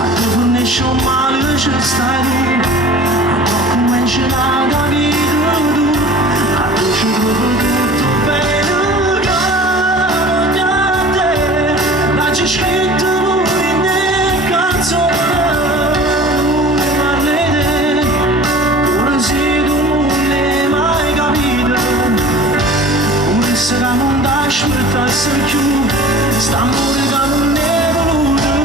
Atât neșo mală și stai du Acum menșinada vida du Atât și tutto bene Niente La c'è scritto in canzone Marlene Ora si tu non l'hai mai capito Ora se che non dai aspettasse più St'amore che non è voluto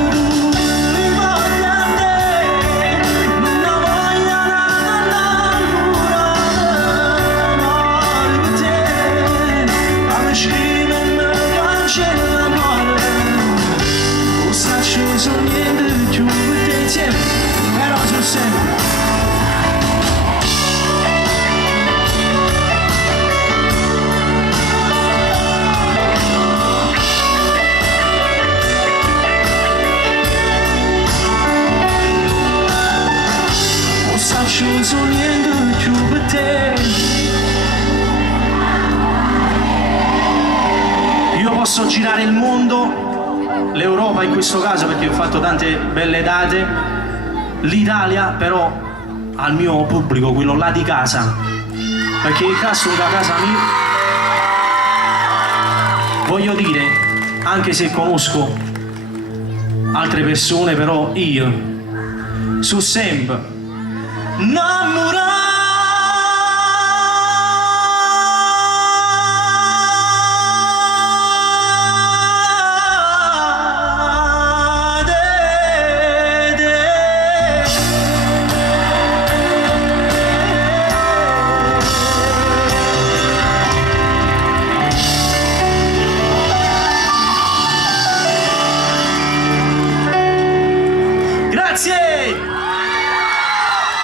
Io posso girare il mondo, l'Europa in questo caso perché ho fatto tante belle date, l'Italia però al mio pubblico, quello là di casa, perché il caso da casa mia, voglio dire, anche se conosco altre persone, però io sono sempre innamorato.